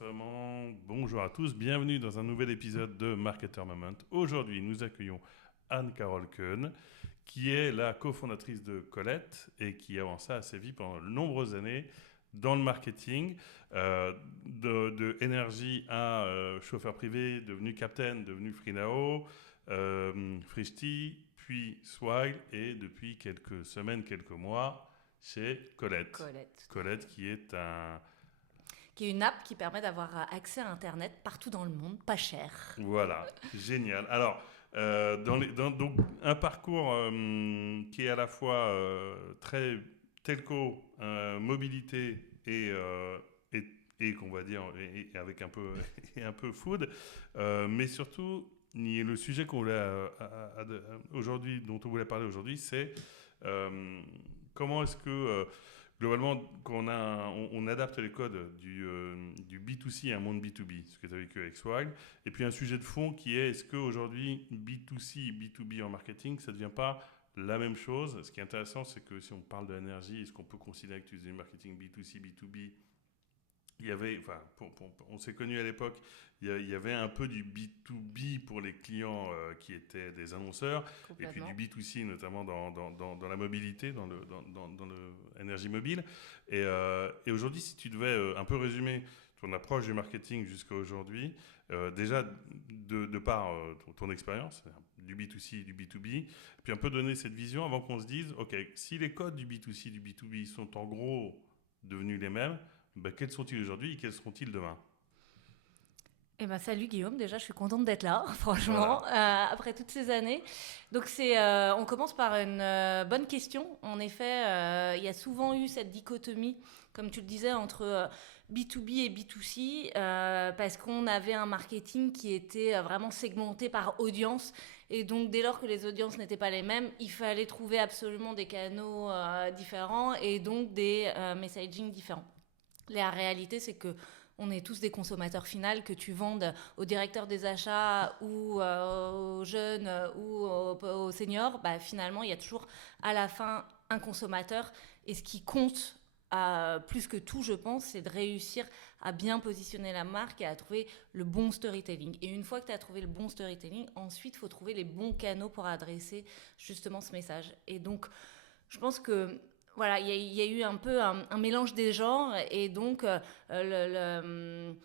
enregistrement. Bonjour à tous, bienvenue dans un nouvel épisode de Marketer Moment. Aujourd'hui, nous accueillons Anne-Carole Keun, qui est la cofondatrice de Colette et qui avant ça a sévi pendant de nombreuses années dans le marketing, de énergie à chauffeur privé, devenu captain, devenu Freenao, Frishti, puis Swile et depuis quelques semaines, quelques mois chez Colette. Colette qui est une app qui permet d'avoir accès à Internet partout dans le monde, pas cher. Voilà, génial. Alors, donc, un parcours qui est à la fois très telco, mobilité et qu'on va dire et avec un peu et un peu food, mais surtout le sujet qu'on voulait aujourd'hui, dont on voulait parler aujourd'hui, c'est comment est-ce que globalement, quand on adapte les codes du B2C à un monde B2B, ce que tu as vécu avec Swag, et puis un sujet de fond qui est est-ce qu'aujourd'hui B2C et B2B en marketing, ça ne devient pas la même chose? Ce qui est intéressant, c'est que si on parle de l'énergie, est-ce qu'on peut considérer que tu faisais du marketing B2C, B2B? Il y avait, enfin, on s'est connus à l'époque, il y avait un peu du B2B pour les clients qui étaient des annonceurs, et puis du B2C notamment dans la mobilité, dans le énergie mobile. Et aujourd'hui, si tu devais un peu résumer ton approche du marketing jusqu'à aujourd'hui, déjà de par ton expérience, du B2C et du B2B, puis un peu donner cette vision avant qu'on se dise, ok, si les codes du B2C et du B2B sont en gros devenus les mêmes, ben, quels sont-ils aujourd'hui et quels seront-ils demain? Eh ben, salut Guillaume, déjà je suis contente d'être là, franchement, Voilà. après toutes ces années. Donc on commence par une bonne question. En effet, il y a souvent eu cette dichotomie, comme tu le disais, entre B2B et B2C, parce qu'on avait un marketing qui était vraiment segmenté par audience. Et donc dès lors que les audiences n'étaient pas les mêmes, il fallait trouver absolument des canaux différents et donc des messaging différents. La réalité, c'est que on est tous des consommateurs finaux, que tu vendes au directeur des achats ou aux jeunes ou aux seniors, bah, finalement, il y a toujours à la fin un consommateur. Et ce qui compte plus que tout, je pense, c'est de réussir à bien positionner la marque et à trouver le bon storytelling. Et une fois que tu as trouvé le bon storytelling, ensuite, il faut trouver les bons canaux pour adresser justement ce message. Et donc, je pense que voilà, il y a eu un peu un mélange des genres et donc une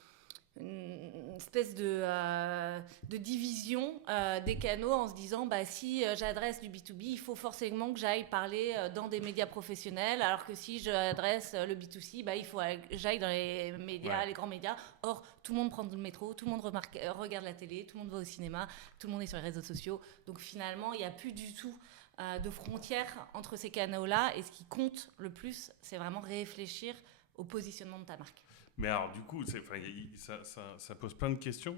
espèce de division des canaux en se disant bah, si j'adresse du B2B, il faut forcément que j'aille parler dans des médias professionnels, alors que si j'adresse le B2C, bah, il faut que j'aille dans les médias, Ouais. les grands médias. Or, tout le monde prend le métro, tout le monde regarde la télé, tout le monde va au cinéma, tout le monde est sur les réseaux sociaux. Donc finalement, il n'y a plus du tout de frontières entre ces canaux-là. Et ce qui compte le plus, c'est vraiment réfléchir au positionnement de ta marque. Mais alors, du coup, ça pose plein de questions.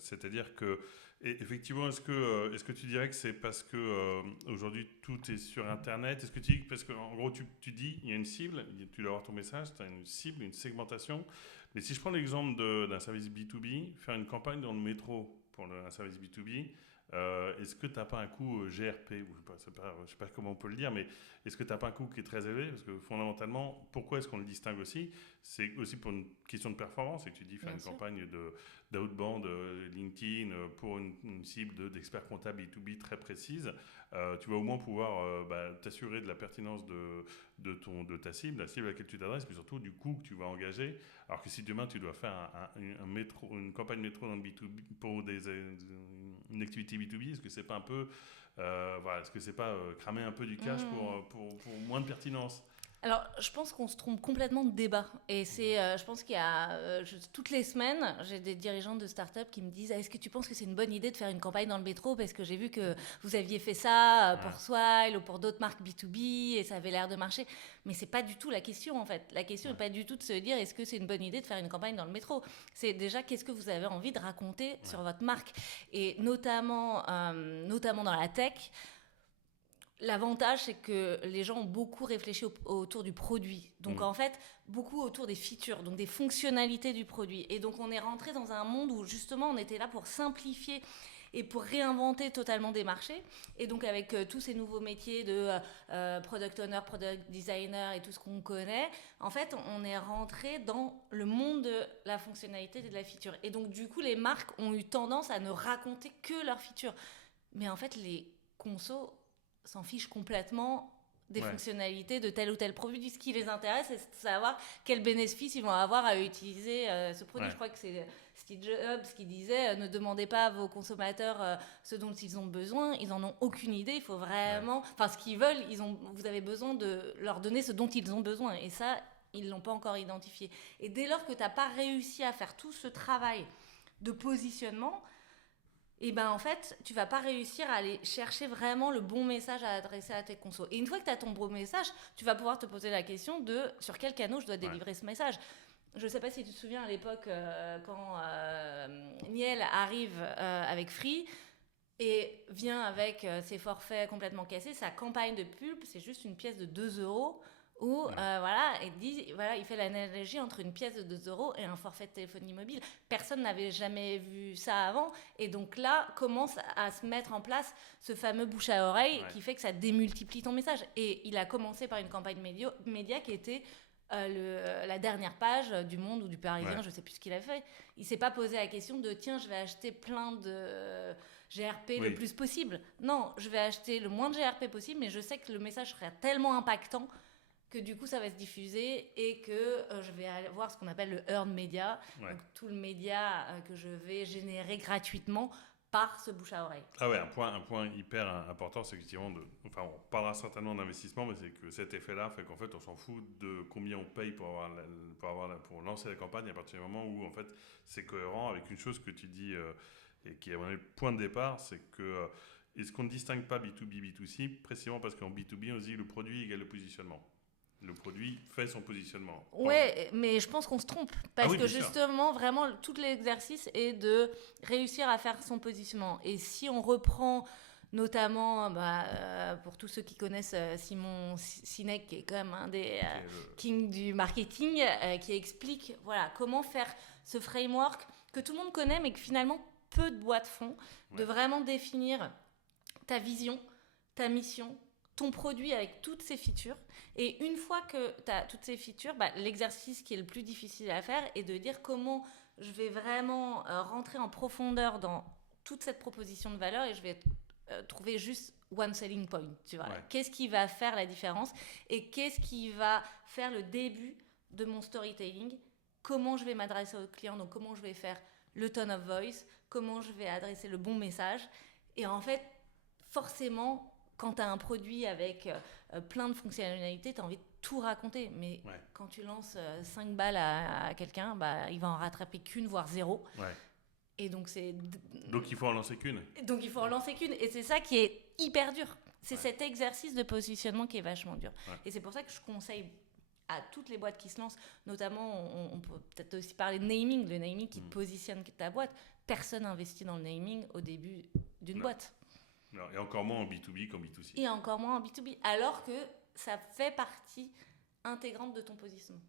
C'est-à-dire que, effectivement, est-ce que tu dirais que c'est parce que aujourd'hui tout est sur Internet? Est-ce que tu dis, parce qu'en gros, tu dis, il y a une cible, tu dois avoir ton message, tu as une cible, une segmentation. Mais si je prends l'exemple d'un service B2B, faire une campagne dans le métro pour un service B2B, est-ce que tu n'as pas un coût GRP, ou je sais pas comment on peut le dire, mais est-ce que tu n'as pas un coût qui est très élevé? Parce que fondamentalement, pourquoi est-ce qu'on le distingue aussi? C'est aussi pour une question de performance. Et que tu dis faire Bien une sûr. campagne d'outbound LinkedIn pour une cible d'expert comptable B2B très précise, tu vas au moins pouvoir t'assurer de la pertinence de ta cible, la cible à laquelle tu t'adresses, mais surtout du coût que tu vas engager. Alors que si demain tu dois faire une campagne métro dans le B2B pour une activité B2B, est-ce que c'est pas un peu est-ce que c'est pas cramer un peu du cash pour moins de pertinence? Alors, je pense qu'on se trompe complètement de débat. Et je pense qu'il y a, toutes les semaines, j'ai des dirigeants de start-up qui me disent est-ce que tu penses que c'est une bonne idée de faire une campagne dans le métro? Parce que j'ai vu que vous aviez fait ça Ouais. pour Swile ou pour d'autres marques B2B et ça avait l'air de marcher. Mais c'est pas du tout la question, en fait. La question n'est Ouais. pas du tout de se dire est-ce que c'est une bonne idée de faire une campagne dans le métro? C'est déjà qu'est-ce que vous avez envie de raconter sur votre marque? Et notamment dans la tech. L'avantage, c'est que les gens ont beaucoup réfléchi autour du produit. Donc, en fait, beaucoup autour des features, donc des fonctionnalités du produit. Et donc, on est rentré dans un monde où, justement, on était là pour simplifier et pour réinventer totalement des marchés. Et donc avec tous ces nouveaux métiers de product owner, product designer et tout ce qu'on connaît, en fait, on est rentré dans le monde de la fonctionnalité et de la feature. Et donc du coup, les marques ont eu tendance à ne raconter que leurs features. Mais en fait, les consos s'en fichent complètement des fonctionnalités de tel ou tel produit. Ce qui les intéresse, c'est de savoir quel bénéfice ils vont avoir à utiliser ce produit. Je crois que c'est Steve Jobs qui disait ne demandez pas à vos consommateurs ce dont ils ont besoin, ils n'en ont aucune idée. Il faut vraiment... Enfin, ce qu'ils veulent, vous avez besoin de leur donner ce dont ils ont besoin. Et ça, ils ne l'ont pas encore identifié. Et dès lors que tu n'as pas réussi à faire tout ce travail de positionnement, et ben en fait, tu vas pas réussir à aller chercher vraiment le bon message à adresser à tes consos. Et une fois que tu as ton bon message, tu vas pouvoir te poser la question de sur quel canal je dois délivrer ce message. Je sais pas si tu te souviens à l'époque quand Niel arrive avec Free et vient avec ses forfaits complètement cassés, sa campagne de pub, c'est juste une pièce de 2 euros où il fait l'analogie entre une pièce de 2 euros et un forfait de téléphonie mobile. Personne n'avait jamais vu ça avant, et donc là commence à se mettre en place ce fameux bouche à oreille qui fait que ça démultiplie ton message. Et il a commencé par une campagne média qui était la dernière page du Monde ou du Parisien, je sais plus ce qu'il a fait. Il s'est pas posé la question de tiens, je vais acheter plein de GRP le plus possible. Non, je vais acheter le moins de GRP possible, mais je sais que le message sera tellement impactant que du coup ça va se diffuser et que je vais aller voir ce qu'on appelle le earned media, donc tout le média que je vais générer gratuitement par ce bouche à oreille. Ah ouais, un point hyper important, c'est effectivement on parlera certainement d'investissement, mais c'est que cet effet-là fait qu'en fait on s'en fout de combien on paye pour lancer la campagne à partir du moment où en fait c'est cohérent avec une chose que tu dis et qui est le point de départ, c'est que est-ce qu'on ne distingue pas B2B, B2C précisément parce qu'en B2B on se dit le produit égale le positionnement. Le produit fait son positionnement. Ouais, mais je pense qu'on se trompe. Parce que justement, vraiment, tout l'exercice est de réussir à faire son positionnement. Et si on reprend notamment, pour tous ceux qui connaissent Simon Sinek, qui est quand même un des kings du marketing, qui explique comment faire ce framework que tout le monde connaît, mais que finalement peu de boîtes font, de vraiment définir ta vision, ta mission, ton produit avec toutes ses features. Et une fois que tu as toutes ces features, l'exercice qui est le plus difficile à faire est de dire comment je vais vraiment rentrer en profondeur dans toute cette proposition de valeur et je vais trouver juste one selling point. Tu vois. Qu'est-ce qui va faire la différence et qu'est-ce qui va faire le début de mon storytelling? Comment je vais m'adresser au client, donc comment je vais faire le tone of voice, comment je vais adresser le bon message. Et en fait, forcément, quand tu as un produit avec plein de fonctionnalités, tu as envie de tout raconter. Mais quand tu lances 5 balles à quelqu'un, il va en rattraper qu'une, voire 0. Et donc, donc il faut en lancer qu'une. Et c'est ça qui est hyper dur. C'est cet exercice de positionnement qui est vachement dur. Et c'est pour ça que je conseille à toutes les boîtes qui se lancent, notamment, on peut peut-être aussi parler de naming, le naming qui te positionne ta boîte. Personne n'investit dans le naming au début d'une boîte. Non, et encore moins en B2B qu'en B2C. Et encore moins en B2B, alors que ça fait partie intégrante de ton positionnement.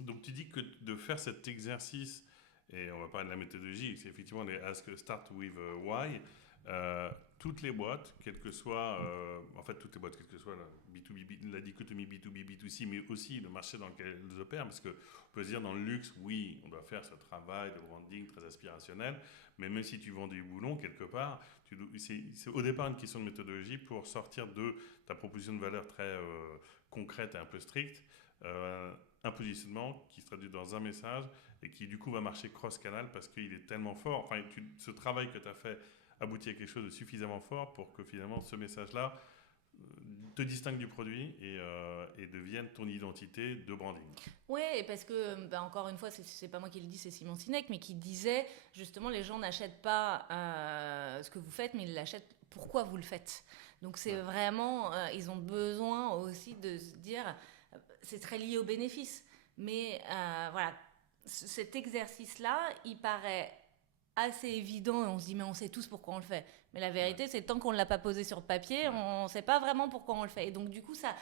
Donc tu dis que de faire cet exercice, et on va parler de la méthodologie, c'est effectivement les Ask Start with Why, toutes les boîtes, quelles que soient la dichotomie B2B, B2C, mais aussi le marché dans lequel elles opèrent, parce qu'on peut se dire dans le luxe, oui, on doit faire ce travail de branding très aspirationnel, mais même si tu vends du boulon quelque part, c'est au départ une question de méthodologie pour sortir de ta proposition de valeur très concrète et un peu stricte, un positionnement qui se traduit dans un message et qui du coup va marcher cross-canal parce qu'il est tellement fort. Enfin, ce travail que tu as fait aboutit à quelque chose de suffisamment fort pour que finalement ce message-là te distingue du produit et devienne ton identité de branding. Oui, parce que, encore une fois, c'est pas moi qui le dis, c'est Simon Sinek, mais qui disait justement les gens n'achètent pas ce que vous faites, mais ils l'achètent pourquoi vous le faites. Donc c'est vraiment, ils ont besoin aussi de se dire, c'est très lié au bénéfice. Mais cet exercice-là, il paraît assez évident et on se dit mais on sait tous pourquoi on le fait. Mais la vérité, c'est tant qu'on ne l'a pas posé sur papier, on ne sait pas vraiment pourquoi on le fait. Et donc du coup, ça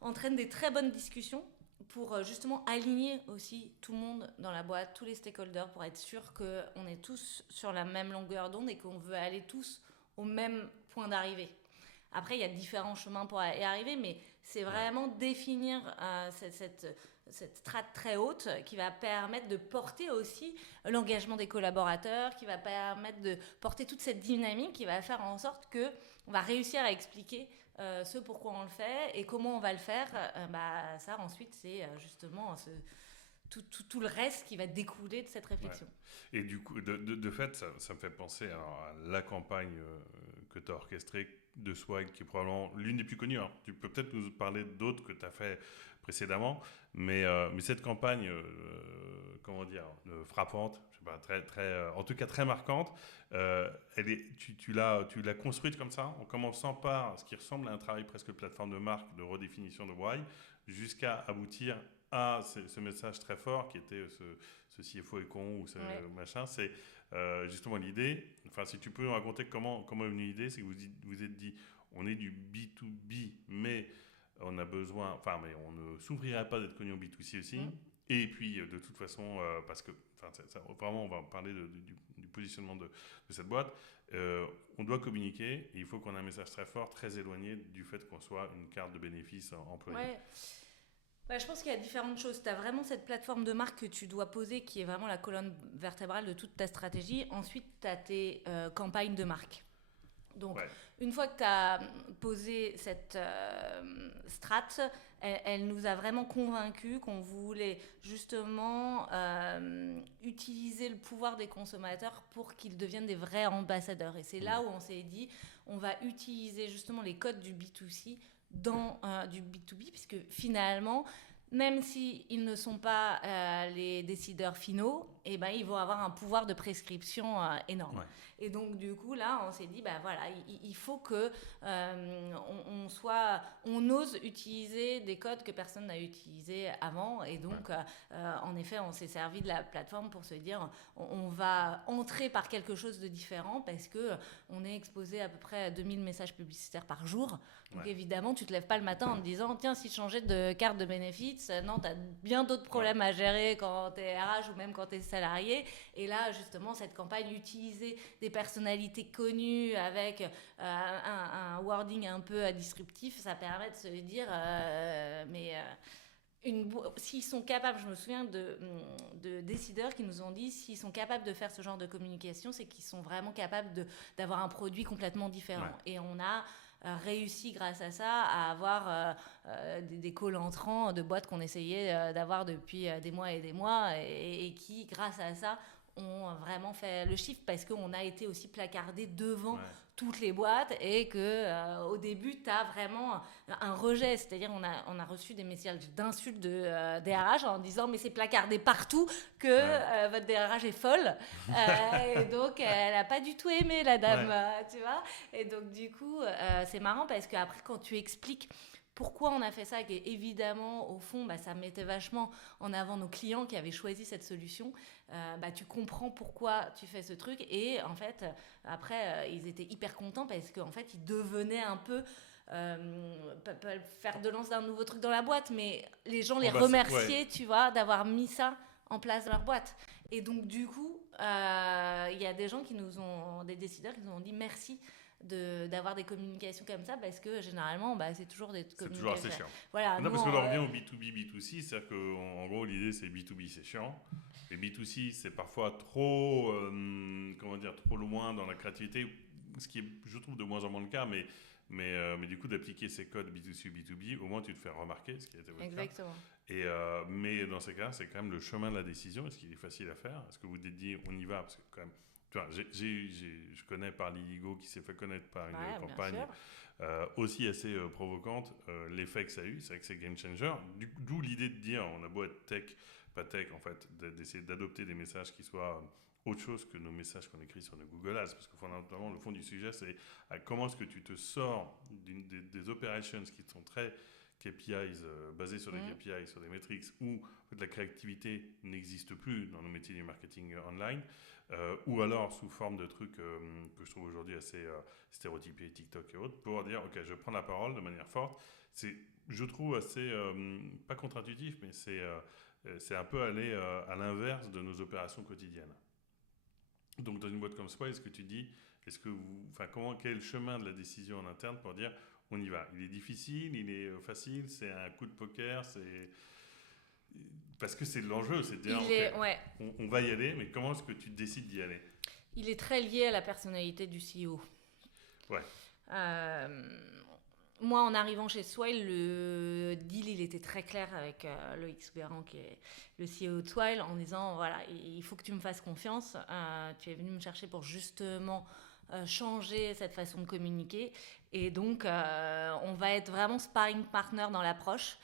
entraîne des très bonnes discussions pour justement aligner aussi tout le monde dans la boîte, tous les stakeholders, pour être sûr qu'on est tous sur la même longueur d'onde et qu'on veut aller tous au même point d'arrivée. Après, il y a différents chemins pour y arriver, mais c'est vraiment définir cette strate très haute qui va permettre de porter aussi l'engagement des collaborateurs, qui va permettre de porter toute cette dynamique, qui va faire en sorte qu'on va réussir à expliquer ce pourquoi on le fait et comment on va le faire. Ça, ensuite, c'est justement tout le reste qui va découler de cette réflexion. Ouais. Et du coup, de fait, ça me fait penser à la campagne que tu as orchestrée de Swag, qui est probablement l'une des plus connues. Hein. Tu peux peut-être nous parler d'autres que tu as fait précédemment, mais cette campagne, comment dire, frappante, je sais pas, en tout cas très marquante, tu l'as construite comme ça, en commençant par ce qui ressemble à un travail presque plateforme de marque, de redéfinition de why, jusqu'à aboutir à ce message très fort qui était ce CFO est con ou ce machin. C'est justement l'idée. Enfin, si tu peux nous raconter comment est venue l'idée, c'est que vous êtes dit on est du B2B, mais on a besoin, enfin, mais on ne s'ouvrirait pas d'être connu en B2C aussi. Et puis, de toute façon, parce que, vraiment, on va parler du positionnement de cette boîte. On doit communiquer et il faut qu'on ait un message très fort, très éloigné du fait qu'on soit une carte de bénéfice employé. Ouais. Je pense qu'il y a différentes choses. Tu as vraiment cette plateforme de marque que tu dois poser, qui est vraiment la colonne vertébrale de toute ta stratégie. Ensuite, tu as tes campagnes de marque. Donc, une fois que tu as posé cette strate, elle nous a vraiment convaincus qu'on voulait justement utiliser le pouvoir des consommateurs pour qu'ils deviennent des vrais ambassadeurs. Et c'est là où on s'est dit, on va utiliser justement les codes du B2C dans du B2B, puisque finalement, même s'ils ne sont pas les décideurs finaux, ils vont avoir un pouvoir de prescription énorme. Ouais. Et donc, du coup, là, on s'est dit, il faut que on ose utiliser des codes que personne n'a utilisés avant. Et donc, en effet, on s'est servi de la plateforme pour se dire, on va entrer par quelque chose de différent parce qu'on est exposé à peu près à 2000 messages publicitaires par jour. Donc, évidemment, tu ne te lèves pas le matin en te disant, tiens, si je changeais de carte de bénéfice, non, tu as bien d'autres problèmes à gérer quand tu es RH ou même quand tu es salarié. Et là, justement, cette campagne, utiliser des personnalités connues avec un wording un peu disruptif, ça permet de se dire, s'ils sont capables, je me souviens de décideurs qui nous ont dit, s'ils sont capables de faire ce genre de communication, c'est qu'ils sont vraiment capables d'avoir un produit complètement différent. Ouais. Et on a réussi grâce à ça à avoir des calls entrants de boîtes qu'on essayait d'avoir depuis des mois et des mois et qui, grâce à ça, ont vraiment fait le chiffre parce qu'on a été aussi placardé devant toutes les boîtes et qu'au début, tu as vraiment un rejet. C'est-à-dire on a reçu des messages d'insultes de DRH en disant « mais c'est placardé partout que votre DRH est folle ». Et donc, elle n'a pas du tout aimé la dame, tu vois. Et donc, du coup, c'est marrant parce qu'après, quand tu expliques pourquoi on a fait ça, et évidemment, au fond, ça mettait vachement en avant nos clients qui avaient choisi cette solution. Tu comprends pourquoi tu fais ce truc. Et en fait, après, ils étaient hyper contents parce qu'en fait, ils devenaient un peu... pas faire de lance d'un nouveau truc dans la boîte, mais les gens les remerciaient, tu vois, d'avoir mis ça en place dans leur boîte. Et donc, du coup, il y a des gens des décideurs qui nous ont dit merci d'avoir des communications comme ça parce que généralement c'est toujours des communications. C'est toujours assez chiant. Voilà, non, parce qu'on revient au B2B, B2C, c'est-à-dire qu'en gros l'idée c'est B2B c'est chiant, et B2C c'est parfois trop, trop loin dans la créativité, ce qui est je trouve de moins en moins le cas, mais du coup d'appliquer ces codes B2C, B2B, au moins tu te fais remarquer, ce qui a été votre Exactement. cas. Mais dans ces cas c'est quand même le chemin de la décision, est-ce qu'il est facile à faire, est-ce que vous vous dit on y va, parce que quand même tu vois, je connais par Liligo qui s'est fait connaître par une campagne aussi assez provocante, l'effet que ça a eu, c'est vrai que c'est game changer. D'où l'idée de dire, on a beau être tech, pas tech en fait, d'essayer d'adopter des messages qui soient autre chose que nos messages qu'on écrit sur nos Google Ads, parce que fondamentalement le fond du sujet c'est comment est-ce que tu te sors des operations qui sont très KPIs, basés sur des KPIs, sur des metrics, où en fait, la créativité n'existe plus dans nos métiers du marketing online, ou alors sous forme de trucs que je trouve aujourd'hui assez stéréotypés, TikTok et autres, pour dire, ok, je prends la parole de manière forte. C'est je trouve assez, pas contre-intuitif, mais c'est un peu aller à l'inverse de nos opérations quotidiennes. Donc dans une boîte comme Swile, est-ce que tu dis, quel est le chemin de la décision en interne pour dire on y va? Il est difficile, il est facile, c'est un coup de poker, parce que c'est l'enjeu, c'est de dire ouais. on va y aller, mais comment est-ce que tu décides d'y aller? Il est très lié à la personnalité du CEO. Ouais. Moi, en arrivant chez Swile, le deal, il était très clair avec Loïc Soubeyran, qui est le CEO de Swile, en disant, voilà, il faut que tu me fasses confiance. Tu es venu me chercher pour justement changer cette façon de communiquer. Et donc, on va être vraiment sparring partner dans l'approche.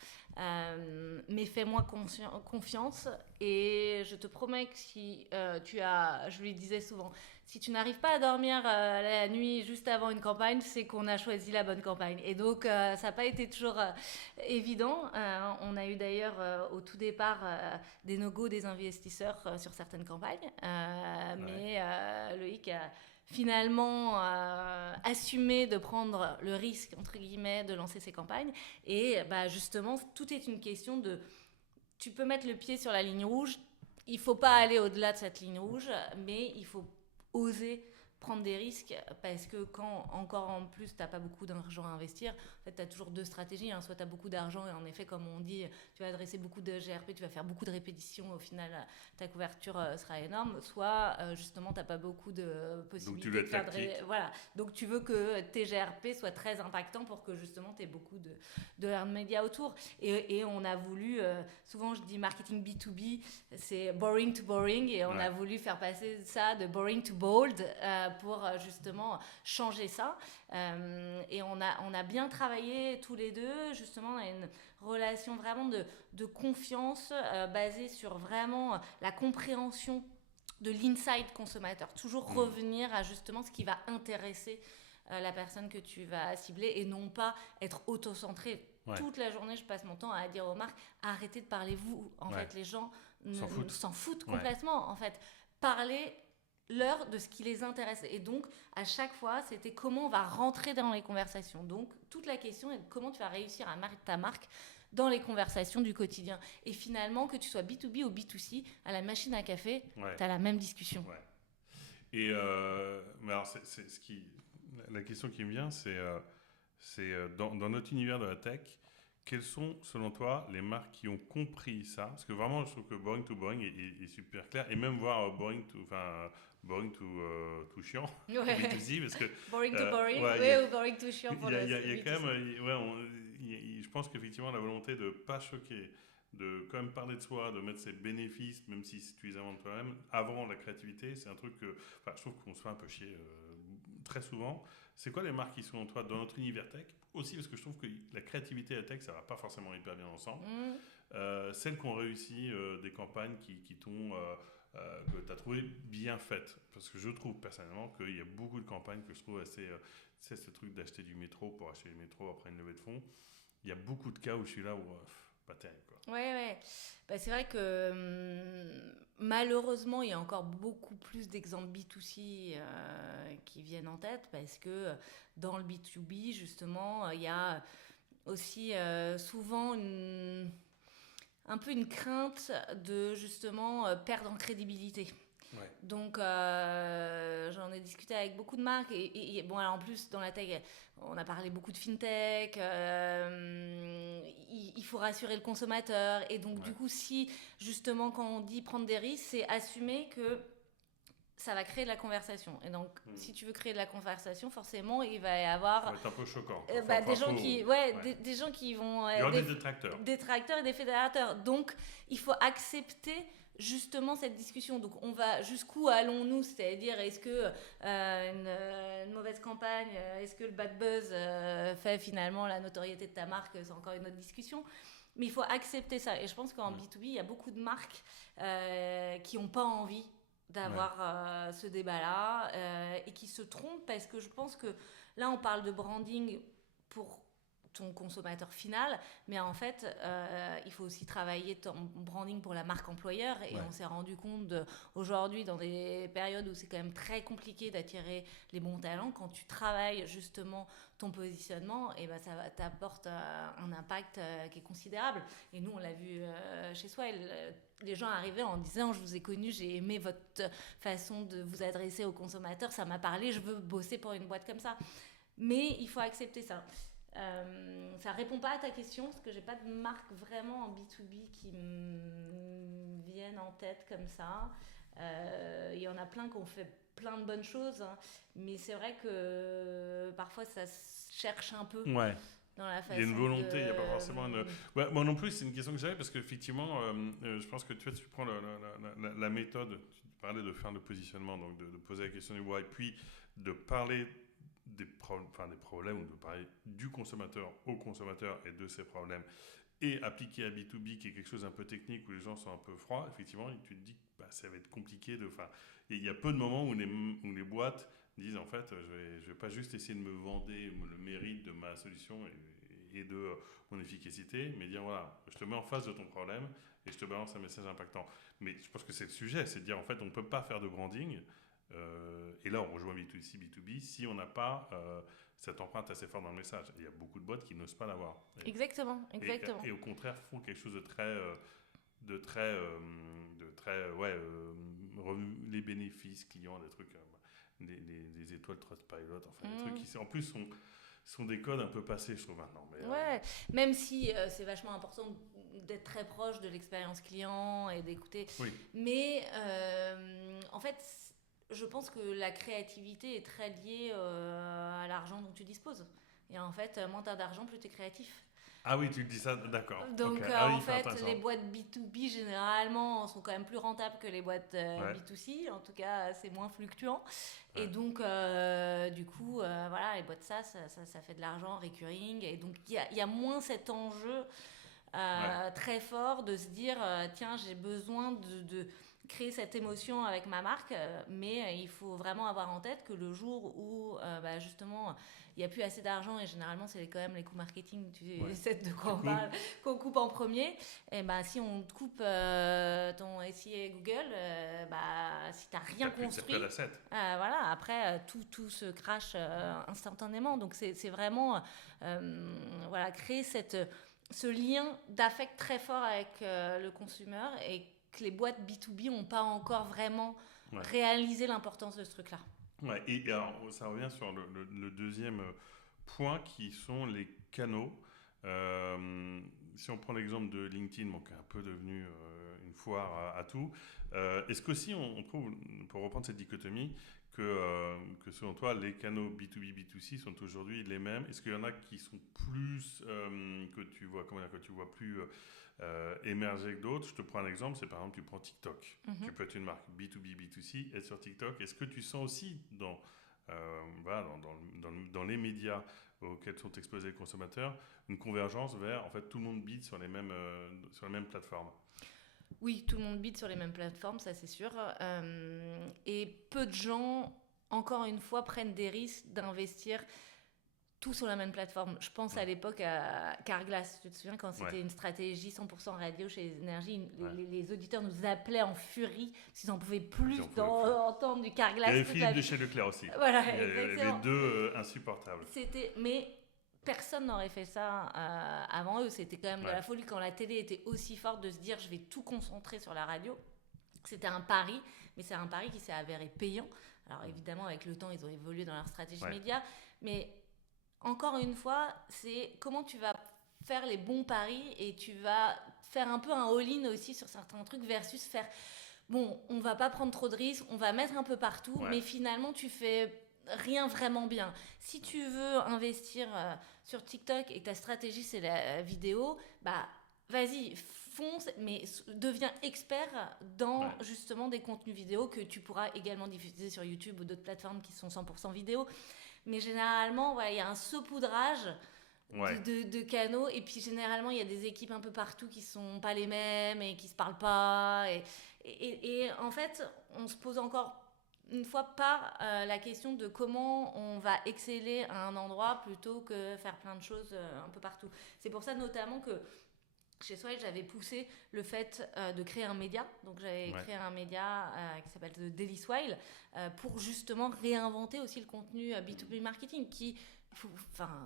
Mais fais-moi confiance. Et je te promets que si je lui disais souvent, si tu n'arrives pas à dormir la nuit juste avant une campagne, c'est qu'on a choisi la bonne campagne. Et donc, ça n'a pas été toujours évident. On a eu d'ailleurs au tout départ des no-go des investisseurs sur certaines campagnes. Mais Loïc a finalement assumé de prendre le risque, entre guillemets, de lancer ses campagnes. Et justement, tout est une question de... Tu peux mettre le pied sur la ligne rouge, il ne faut pas aller au-delà de cette ligne rouge, mais il faut oser prendre des risques, parce que quand, encore en plus, tu n'as pas beaucoup d'argent à investir, en fait, tu as toujours deux stratégies. Soit tu as beaucoup d'argent et en effet, comme on dit, tu vas adresser beaucoup de GRP, tu vas faire beaucoup de répétitions, au final, ta couverture sera énorme. Soit, justement, tu n'as pas beaucoup de possibilités de faire voilà. Donc, tu veux que tes GRP soient très impactants pour que, justement, tu aies beaucoup de earned media autour. Et on a voulu, souvent je dis marketing B2B, c'est boring to boring, et on a voulu faire passer ça de boring to bold, pour justement changer ça. Et on a bien travaillé tous les deux, justement, on a une relation vraiment de confiance basée sur vraiment la compréhension de l'insight consommateur. Toujours revenir à justement ce qui va intéresser la personne que tu vas cibler, et non pas être auto-centré. Toute la journée, je passe mon temps à dire aux marques, arrêtez de parler vous. En fait, les gens s'en foutent complètement. En fait, parlez leur de ce qui les intéresse. Et donc, à chaque fois, c'était comment on va rentrer dans les conversations. Donc, toute la question est comment tu vas réussir à marquer ta marque dans les conversations du quotidien. Et finalement, que tu sois B2B ou B2C, à la machine à café, tu as la même discussion. Et mais alors, la question qui me vient, c'est dans notre univers de la tech, quelles sont, selon toi, les marques qui ont compris ça? Parce que vraiment, je trouve que boring to boring est super clair, et même voir boring to chiant, B2C, parce que... boring to boring, ou boring to chiant pour le B2C. Il y a quand même, je pense qu'effectivement, la volonté de ne pas choquer, de quand même parler de soi, de mettre ses bénéfices, même si tu les inventes toi-même, avant la créativité, c'est un truc que je trouve qu'on se fait un peu chier très souvent. C'est quoi les marques qui sont en toi dans notre univers tech? Aussi parce que je trouve que la créativité et la tech, ça va pas forcément hyper bien ensemble. Celles qui ont réussi des campagnes que tu as trouvé bien faites. Parce que je trouve personnellement qu'il y a beaucoup de campagnes que je trouve assez... c'est ce truc d'acheter du métro pour acheter le métro après une levée de fonds. Il y a beaucoup de cas où je suis là où... pas terrible, quoi. Ouais. C'est vrai que malheureusement, il y a encore beaucoup plus d'exemples B2C qui viennent en tête, parce que dans le B2B, justement, il y a aussi souvent un peu une crainte de justement perdre en crédibilité. Donc, j'en ai discuté avec beaucoup de marques. Et bon, alors en plus, dans la tech, on a parlé beaucoup de fintech. Il faut rassurer le consommateur. Et donc, du coup, si justement, quand on dit prendre des risques, c'est assumer que ça va créer de la conversation. Et donc, si tu veux créer de la conversation, forcément, il va y avoir... Ça va être un peu choquant. Des gens qui vont... il y aura des détracteurs. Détracteurs et des fédérateurs. Donc, il faut accepter justement cette discussion. Donc, on va jusqu'où allons-nous? C'est-à-dire, est-ce que une mauvaise campagne, est-ce que le bad buzz fait finalement la notoriété de ta marque? C'est encore une autre discussion. Mais il faut accepter ça. Et je pense qu'en B2B, il y a beaucoup de marques qui n'ont pas envie d'avoir ce débat-là et qui se trompent, parce que je pense que là, on parle de branding pour ton consommateur final, mais en fait, il faut aussi travailler ton branding pour la marque employeur. Et on s'est rendu compte aujourd'hui, dans des périodes où c'est quand même très compliqué d'attirer les bons talents, quand tu travailles justement ton positionnement, et ben ça t'apporte un impact qui est considérable. Et nous, on l'a vu chez Swile. Les gens arrivaient en disant: je vous ai connu, j'ai aimé votre façon de vous adresser aux consommateurs, ça m'a parlé, je veux bosser pour une boîte comme ça. Mais il faut accepter ça. Ça répond pas à ta question, parce que j'ai pas de marque vraiment en B2B qui me viennent en tête comme ça. Il y en a plein qui ont fait plein de bonnes choses, hein, mais c'est vrai que parfois ça se cherche un peu. Ouais. Dans la façon il y a une volonté, il n'y a pas de... forcément une... Ouais, moi non plus, c'est une question que j'avais parce qu'effectivement, je pense que tu prends la méthode, tu parlais de faire le positionnement, donc de poser la question du why, puis de parler des problèmes, ou de parler du consommateur au consommateur et de ses problèmes, et appliquer à B2B, qui est quelque chose un peu technique, où les gens sont un peu froids, effectivement, et tu te dis que ça va être compliqué. Il y a peu de moments où les boîtes disent, en fait, je vais pas juste essayer de me vendre le mérite de ma solution et de mon efficacité, mais dire, voilà, je te mets en face de ton problème et je te balance un message impactant. Mais je pense que c'est le sujet, c'est de dire, en fait, on ne peut pas faire de branding, et là on rejoint B2C, B2B, si on n'a pas cette empreinte assez forte dans le message. Il y a beaucoup de boîtes qui n'osent pas l'avoir. Exactement. Et au contraire font quelque chose les bénéfices clients, des trucs, des étoiles Trustpilot, enfin des trucs qui en plus sont des codes un peu passés, je trouve, maintenant. Mais, même si c'est vachement important d'être très proche de l'expérience client et d'écouter. Oui. Mais en fait, je pense que la créativité est très liée à l'argent dont tu disposes. Et en fait, moins tu as d'argent, plus tu es créatif. Ah oui, tu dis ça, d'accord. Donc Okay. en fait, les boîtes B2B généralement sont quand même plus rentables que les boîtes B2C. En tout cas, c'est moins fluctuant. Et donc, du coup, voilà, les boîtes SaaS, ça fait de l'argent recurring. Et donc, il y a moins cet enjeu très fort de se dire, tiens, j'ai besoin de créer cette émotion avec ma marque, mais il faut vraiment avoir en tête que le jour où justement il n'y a plus assez d'argent, et généralement c'est quand même les coûts marketing, tu sais de quoi on parle, qu'on coupe en premier, et si on te coupe ton SEA Google, si tu n'as rien construit, voilà, après tout se crache instantanément. Donc c'est vraiment créer ce lien d'affect très fort avec le consommateur, et que les boîtes B2B n'ont pas encore vraiment réalisé l'importance de ce truc-là. Ouais, et alors, ça revient sur le deuxième point, qui sont les canaux. Si on prend l'exemple de LinkedIn, qui est un peu devenu une foire à tout, est-ce qu'aussi on trouve, pour reprendre cette dichotomie, que selon toi, les canaux B2B, B2C sont aujourd'hui les mêmes? Est-ce qu'il y en a qui sont plus, que tu vois plus émerger que d'autres? Je te prends un exemple, c'est par exemple, tu prends TikTok. Tu peux être une marque B2B, B2C, être sur TikTok. Est-ce que tu sens aussi dans les médias auxquels sont exposés les consommateurs une convergence vers, en fait, tout le monde bide sur les mêmes plateformes? Oui, tout le monde bide sur les mêmes plateformes, ça c'est sûr. Et peu de gens, encore une fois, prennent des risques d'investir tout sur la même plateforme. Je pense à l'époque à Carglass. Tu te souviens quand c'était une stratégie 100% radio chez Énergie, les auditeurs nous appelaient en furie parce qu'ils n'en pouvaient plus d'entendre du Carglass. Il y avait Philippe de chez Leclerc aussi. Voilà, les deux insupportables. Mais personne n'aurait fait ça avant eux. C'était quand même de la folie quand la télé était aussi forte, de se dire je vais tout concentrer sur la radio. C'était un pari, mais c'est un pari qui s'est avéré payant. Alors évidemment, avec le temps, ils ont évolué dans leur stratégie média, mais encore une fois, c'est comment tu vas faire les bons paris, et tu vas faire un peu un all-in aussi sur certains trucs, versus faire bon, on va pas prendre trop de risques, on va mettre un peu partout, mais finalement tu fais rien vraiment bien. Si tu veux investir sur TikTok et que ta stratégie c'est la vidéo, vas-y, fonce, mais deviens expert dans justement des contenus vidéo que tu pourras également diffuser sur YouTube ou d'autres plateformes qui sont 100% vidéo. Mais généralement, il y a un saupoudrage de canaux, et puis généralement il y a des équipes un peu partout qui sont pas les mêmes et qui se parlent pas, et en fait on se pose encore une fois par la question de comment on va exceller à un endroit plutôt que faire plein de choses un peu partout. C'est pour ça notamment que chez Swile, j'avais poussé le fait de créer un média. Donc, j'avais créé un média qui s'appelle The Daily Swile pour justement réinventer aussi le contenu B2B marketing qui...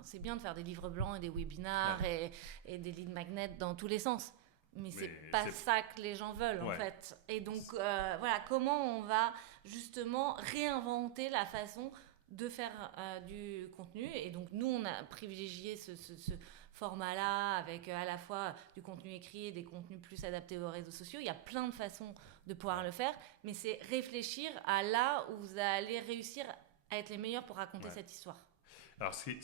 c'est bien de faire des livres blancs et des webinars et des lead magnets dans tous les sens. Mais c'est pas ça que les gens veulent en fait. Et donc voilà, comment on va justement réinventer la façon de faire du contenu. Et donc nous, on a privilégié ce format-là avec à la fois du contenu écrit et des contenus plus adaptés aux réseaux sociaux. Il y a plein de façons de pouvoir le faire, mais c'est réfléchir à là où vous allez réussir à être les meilleurs pour raconter cette histoire. Alors, il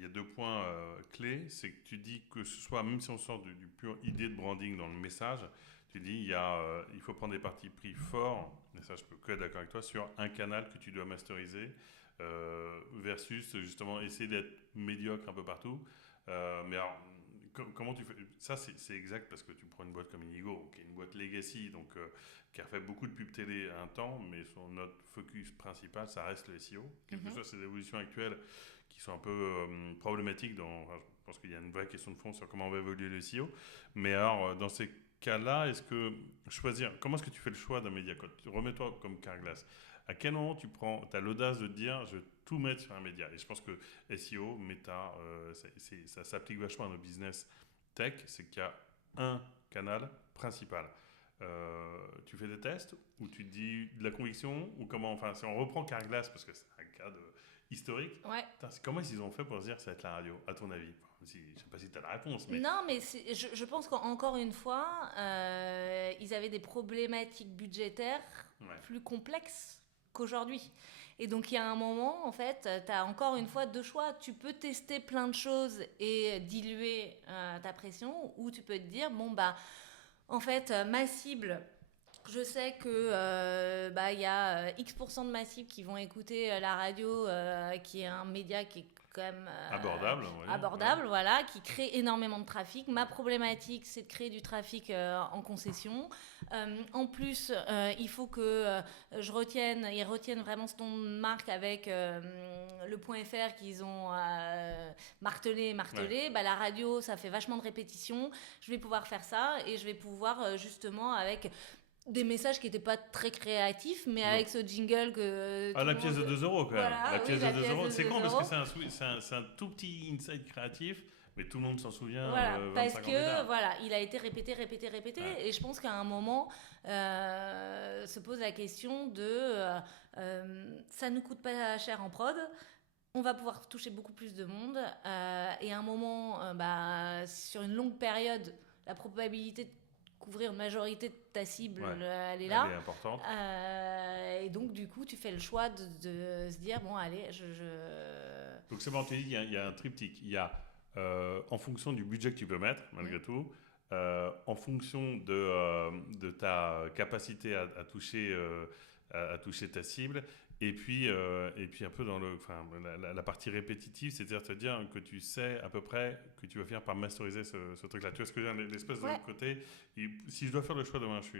y a 2 points clés. C'est que tu dis que ce soit, même si on sort du pur idée de branding dans le message, tu dis il faut prendre des partis pris forts, et ça je peux que être d'accord avec toi, sur un canal que tu dois masteriser versus justement essayer d'être médiocre un peu partout. Mais alors, comment tu fais ça? C'est exact parce que tu prends une boîte comme Inigo, qui est une boîte legacy, donc qui a fait beaucoup de pub télé à un temps, mais notre focus principal, ça reste le SEO. Quelles que soient ces évolutions actuelles qui sont un peu problématiques, je pense qu'il y a une vraie question de fond sur comment on va évoluer le SEO. Mais alors, dans ces cas-là, comment est-ce que tu fais le choix d'un média? Remets-toi comme Carglass. À quel moment tu as l'audace de te dire je vais tout mettre sur un média? Et je pense que SEO, Meta, ça s'applique vachement à nos business tech, c'est qu'il y a un canal principal. Tu fais des tests ou tu te dis de la conviction ou comment? Enfin, si on reprend Carglass parce que c'est un cas historique, comment ils ont fait pour se dire ça va être la radio, à ton avis? Je ne sais pas si tu as la réponse. Mais... Non, mais je pense qu'encore une fois, ils avaient des problématiques budgétaires plus complexes qu'aujourd'hui. Et donc, il y a un moment, en fait, tu as encore une fois 2 choix. Tu peux tester plein de choses et diluer ta pression, ou tu peux te dire, en fait, ma cible, je sais que y a X% de ma cible qui vont écouter la radio, qui est un média qui est quand même abordable, voilà, qui crée énormément de trafic. Ma problématique, c'est de créer du trafic en concession. En plus, il faut que ils retiennent vraiment ce nom de marque avec le .fr qu'ils ont martelé. La radio, ça fait vachement de répétitions. Je vais pouvoir faire ça et je vais pouvoir justement avec des messages qui n'étaient pas très créatifs, mais avec ce jingle que... la pièce de 2 euros, quand même. Voilà, la pièce de 2 euros. C'est con, parce que €. c'est un tout petit insight créatif, mais tout le monde s'en souvient. Voilà, parce que il a été répété. Et je pense qu'à un moment, se pose la question de... ça ne nous coûte pas cher en prod, on va pouvoir toucher beaucoup plus de monde. Et à un moment, sur une longue période, la probabilité de couvrir une majorité de ta cible, elle est là. Elle est importante. Et donc, du coup, tu fais le choix de se dire, bon, allez, Donc, c'est bon, tu dis, il y a un triptyque. Il y a, en fonction du budget que tu peux mettre, malgré tout, en fonction de ta capacité à toucher ta cible, et puis un peu dans la partie répétitive, c'est-à-dire te dire que tu sais à peu près que tu vas finir par masteriser ce truc-là. Tu vois ce que je veux dire, l'espèce de l'autre côté. Et si je dois faire le choix demain, je suis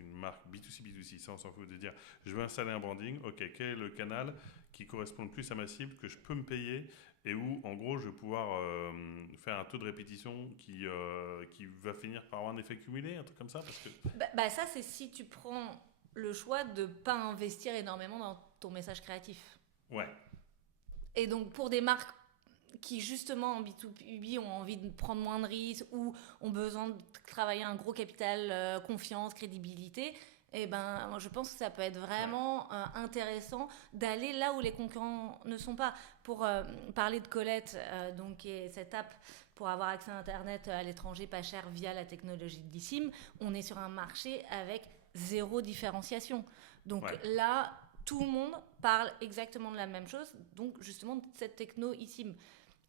une marque B2C, ça on s'en fout, de dire je veux installer un branding, ok, quel est le canal qui correspond le plus à ma cible, que je peux me payer et où en gros je vais pouvoir faire un taux de répétition qui va finir par avoir un effet cumulé, un truc comme ça, parce que... ça c'est si tu prends le choix de ne pas investir énormément dans ton message créatif. Ouais. Et donc, pour des marques qui, justement, en B2B, ont envie de prendre moins de risques ou ont besoin de travailler un gros capital confiance, crédibilité, je pense que ça peut être vraiment intéressant d'aller là où les concurrents ne sont pas. Pour parler de Colette, qui est cette app pour avoir accès à Internet à l'étranger pas cher via la technologie d'eSIM, on est sur un marché avec 0 différenciation. Donc là, tout le monde parle exactement de la même chose, donc justement de cette techno eSIM.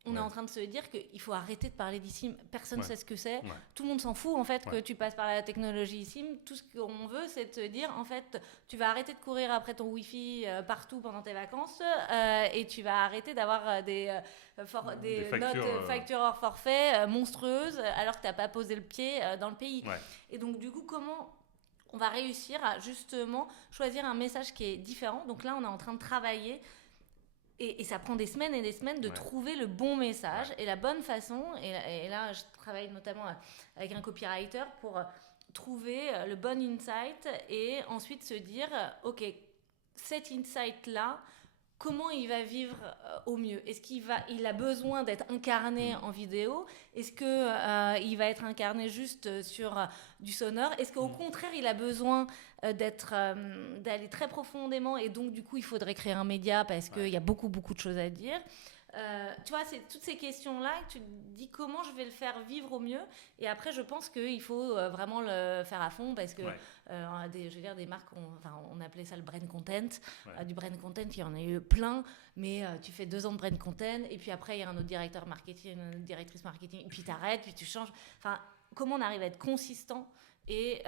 On est en train de se dire qu'il faut arrêter de parler d'eSIM. Personne ne sait ce que c'est. Tout le monde s'en fout en fait que tu passes par la technologie eSIM. Tout ce qu'on veut, c'est te dire en fait, tu vas arrêter de courir après ton Wi-Fi partout pendant tes vacances et tu vas arrêter d'avoir des factures hors forfait monstrueuses alors que tu n'as pas posé le pied dans le pays. Et donc du coup, comment on va réussir à justement choisir un message qui est différent. Donc là, on est en train de travailler et ça prend des semaines et des semaines de trouver le bon message et la bonne façon. Et là, je travaille notamment avec un copywriter pour trouver le bon insight et ensuite se dire, OK, cet insight-là, comment il va vivre au mieux? Est-ce il a besoin d'être incarné en vidéo? Est-ce qu'il va être incarné juste sur du sonore? Est-ce qu'au contraire, il a besoin d'aller très profondément et donc, du coup, il faudrait créer un média parce qu'il y a beaucoup, beaucoup de choses à dire? Tu vois, c'est toutes ces questions-là, tu te dis comment je vais le faire vivre au mieux. Et après, je pense qu'il faut vraiment le faire à fond parce que, je veux dire, des marques, on appelait ça le brain content. Du brain content, il y en a eu plein, mais tu fais 2 ans de brain content et puis après, il y a un autre directeur marketing, une autre directrice marketing, et puis tu arrêtes, puis tu changes. Enfin, comment on arrive à être consistant et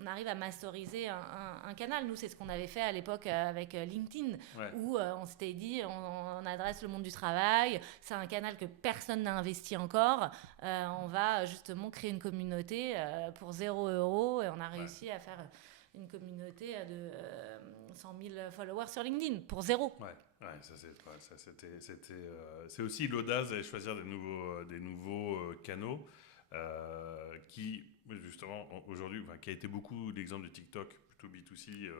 on arrive à masteriser un canal. Nous, c'est ce qu'on avait fait à l'époque avec LinkedIn, où on s'était dit, on adresse le monde du travail, c'est un canal que personne n'a investi encore, on va justement créer une communauté pour 0 € et on a réussi à faire une communauté de 100 000 followers sur LinkedIn pour 0. C'est aussi l'audace d'aller choisir des nouveaux canaux. Qui justement aujourd'hui qui a été beaucoup l'exemple de TikTok plutôt B2C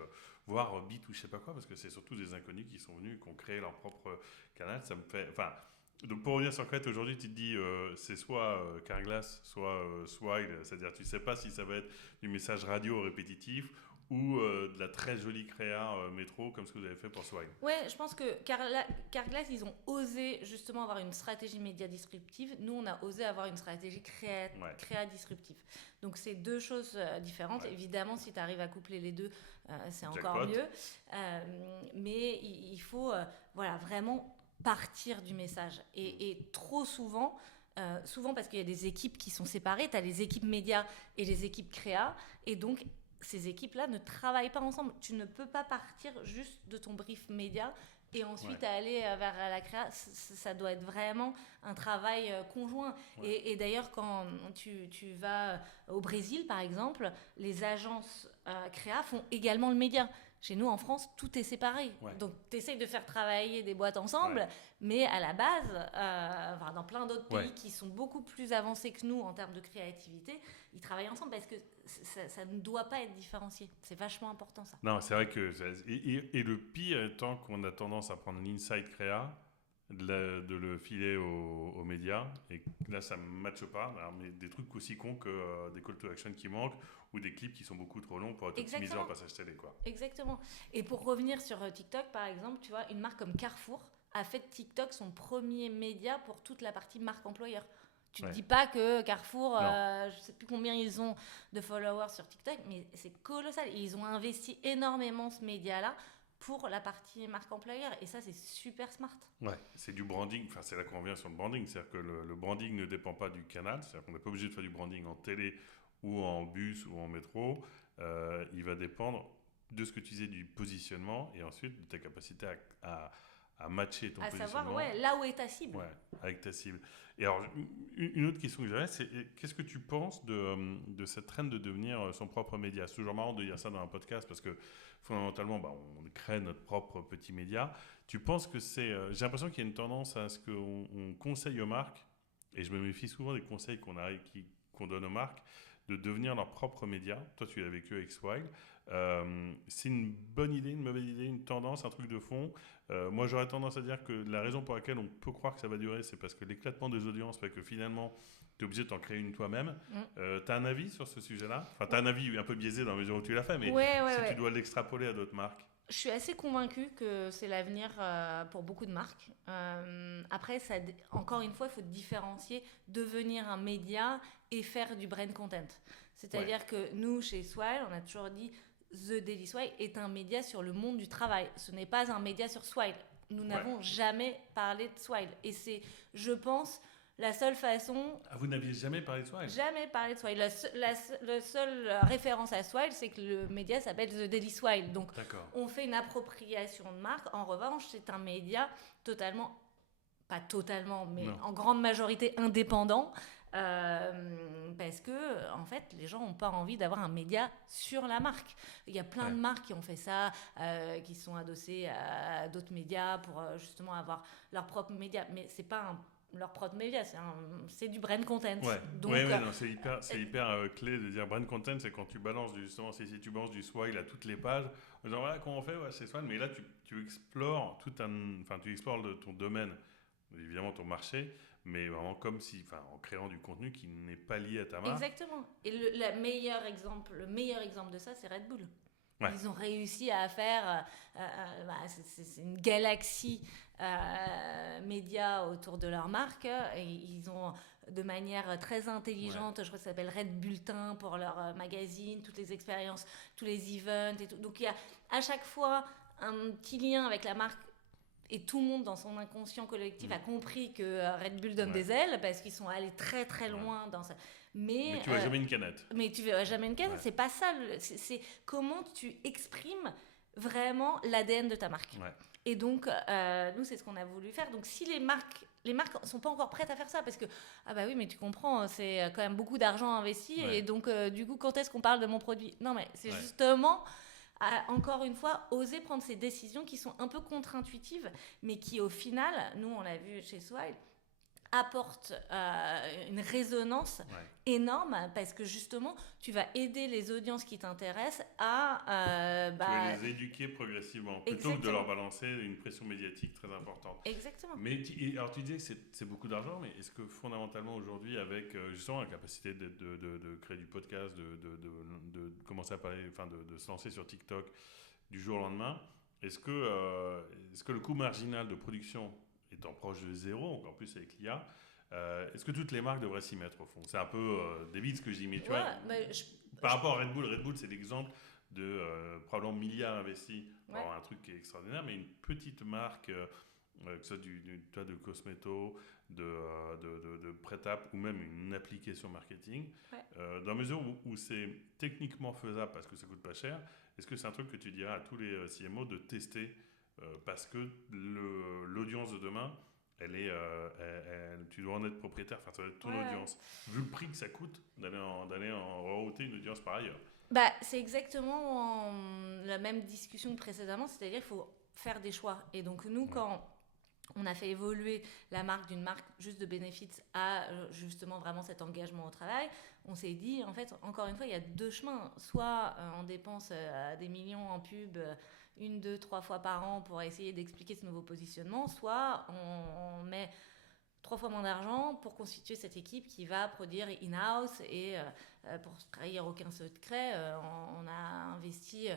voire B2 je sais pas quoi parce que c'est surtout des inconnus qui sont venus qui ont créé leur propre canal. Ça me fait donc pour revenir sur Crête aujourd'hui tu te dis c'est soit Carglass soit Swile, c'est-à-dire tu sais pas si ça va être du message radio répétitif ou de la très jolie créa métro comme ce que vous avez fait pour Swile. Ouais, je pense que Carglass, ils ont osé justement avoir une stratégie média disruptive. Nous, on a osé avoir une stratégie créa disruptive. Donc, c'est 2 choses différentes. Évidemment, si tu arrives à coupler les deux, c'est encore mieux. Mais il faut vraiment partir du message. Et trop souvent parce qu'il y a des équipes qui sont séparées, tu as les équipes médias et les équipes créa. Et donc, ces équipes-là ne travaillent pas ensemble. Tu ne peux pas partir juste de ton brief média et ensuite aller vers la créa. Ça doit être vraiment un travail conjoint. Et d'ailleurs, quand tu vas au Brésil, par exemple, les agences créa font également le média. Chez nous, en France, tout est séparé. Donc, tu essayes de faire travailler des boîtes ensemble, mais à la base, dans plein d'autres pays qui sont beaucoup plus avancés que nous en termes de créativité, ils travaillent ensemble parce que ça ne doit pas être différencié. C'est vachement important, ça. Non, c'est vrai que... Et le pire étant qu'on a tendance à prendre l'inside créa, de le filer aux médias, et là, ça ne matche pas. Alors, mais des trucs aussi cons que des call to action qui manquent, ou des clips qui sont beaucoup trop longs pour être optimisés en passage télé, quoi. Exactement. Et pour revenir sur TikTok, par exemple, tu vois, une marque comme Carrefour a fait de TikTok son premier média pour toute la partie marque employeur. Tu ne dis pas que Carrefour, je ne sais plus combien ils ont de followers sur TikTok, mais c'est colossal. Ils ont investi énormément ce média-là pour la partie marque employeur. Et ça, c'est super smart. Ouais, c'est du branding. Enfin, c'est là qu'on revient sur le branding. C'est-à-dire que le branding ne dépend pas du canal. C'est-à-dire qu'on n'est pas obligé de faire du branding en télé ou en bus ou en métro. Il va dépendre de ce que tu disais du positionnement et ensuite de ta capacité à matcher ton positionnement. À savoir, là où est ta cible. Ouais, avec ta cible. Et alors, une autre question que j'avais, c'est qu'est-ce que tu penses de cette trend de devenir son propre média? C'est toujours marrant de dire ça dans un podcast parce que fondamentalement, on crée notre propre petit média. Tu penses que c'est... j'ai l'impression qu'il y a une tendance à ce qu'on conseille aux marques, et je me méfie souvent des conseils qu'on donne aux marques, de devenir leur propre média. Toi, tu l'as vécu avec Swile. C'est une bonne idée, une mauvaise idée, une tendance, un truc de fond. Moi, j'aurais tendance à dire que la raison pour laquelle on peut croire que ça va durer, c'est parce que l'éclatement des audiences fait que finalement, tu es obligé de t'en créer une toi-même. Tu as un avis sur ce sujet-là? Enfin, tu as un avis un peu biaisé dans la mesure où tu l'as fait, mais tu dois l'extrapoler à d'autres marques. Je suis assez convaincue que c'est l'avenir pour beaucoup de marques. Après, encore une fois, il faut différencier devenir un média et faire du brand content. C'est-à-dire que nous, chez Swile, on a toujours dit The Daily Swile est un média sur le monde du travail. Ce n'est pas un média sur Swile. Nous n'avons jamais parlé de Swile. Et c'est, je pense, la seule façon... Ah, vous n'aviez jamais parlé de Swile? Jamais parlé de Swile. La seule référence à Swile, c'est que le média s'appelle The Daily Swile. Donc, on fait une appropriation de marque. En revanche, c'est un média totalement... Pas totalement, mais en grande majorité indépendant, Parce que en fait les gens n'ont pas envie d'avoir un média sur la marque. Il y a plein de marques qui ont fait ça, qui sont adossées à d'autres médias pour justement avoir leur propre média, mais c'est pas leur propre média, c'est du brand content. Donc, non, c'est hyper clé de dire brand content, c'est quand tu balances justement, si tu balances du swag à toutes les pages, genre voilà comment on fait, c'est swag, mais là tu explores tu explores ton domaine, évidemment ton marché, mais vraiment comme si, en créant du contenu qui n'est pas lié à ta marque. Exactement. Et le meilleur exemple de ça, c'est Red Bull. Ouais. Ils ont réussi à faire, c'est une galaxie média autour de leur marque. Et ils ont, de manière très intelligente, je crois que ça s'appelle Red Bulletin pour leur magazine, toutes les expériences, tous les events et tout. Donc il y a à chaque fois un petit lien avec la marque. Et tout le monde dans son inconscient collectif a compris que Red Bull donne des ailes parce qu'ils sont allés très très loin dans ça. Mais tu vois jamais une canette. Mais tu vois jamais une canette, c'est pas ça. C'est comment tu exprimes vraiment l'ADN de ta marque. Ouais. Et donc, nous, c'est ce qu'on a voulu faire. Donc, si les marques sont pas encore prêtes à faire ça parce que ah bah oui, mais tu comprends, c'est quand même beaucoup d'argent investi et donc du coup, quand est-ce qu'on parle de mon produit? Non, mais c'est justement encore une fois, oser prendre ces décisions qui sont un peu contre-intuitives, mais qui au final, nous on l'a vu chez Swile, apportent une résonance énorme parce que justement, tu vas aider les audiences qui t'intéressent à... tu vas les éduquer progressivement, plutôt que de leur balancer une pression médiatique très importante. Exactement. Mais alors tu disais que c'est beaucoup d'argent, mais est-ce que fondamentalement aujourd'hui, avec justement la capacité de créer du podcast, de commencer à parler, de se lancer sur TikTok du jour au lendemain, est-ce que le coût marginal de production étant proche de zéro, encore plus avec l'IA, est-ce que toutes les marques devraient s'y mettre au fond? C'est un peu débile ce que je dis, mais tu vois, par rapport à Red Bull, c'est l'exemple de probablement milliards investis pour avoir un truc qui est extraordinaire, mais une petite marque, que ce soit de cosméto, de prêt-à-porter ou même une application marketing, dans la mesure où c'est techniquement faisable parce que ça coûte pas cher, est-ce que c'est un truc que tu dirais à tous les CMO de tester parce que l'audience de demain, tu dois en être propriétaire, ça va être ton audience. Vu le prix que ça coûte d'aller en rerouter une audience par ailleurs. Bah, c'est exactement la même discussion que précédemment, c'est-à-dire qu'il faut faire des choix. Et donc nous, quand on a fait évoluer la marque d'une marque juste de bénéfices à justement vraiment cet engagement au travail, on s'est dit, en fait, encore une fois, il y a deux chemins. Soit on dépense des millions en pub 1, 2, 3 fois par an pour essayer d'expliquer ce nouveau positionnement, soit on met 3 fois moins d'argent pour constituer cette équipe qui va produire in-house et pour trahir aucun secret, on a investi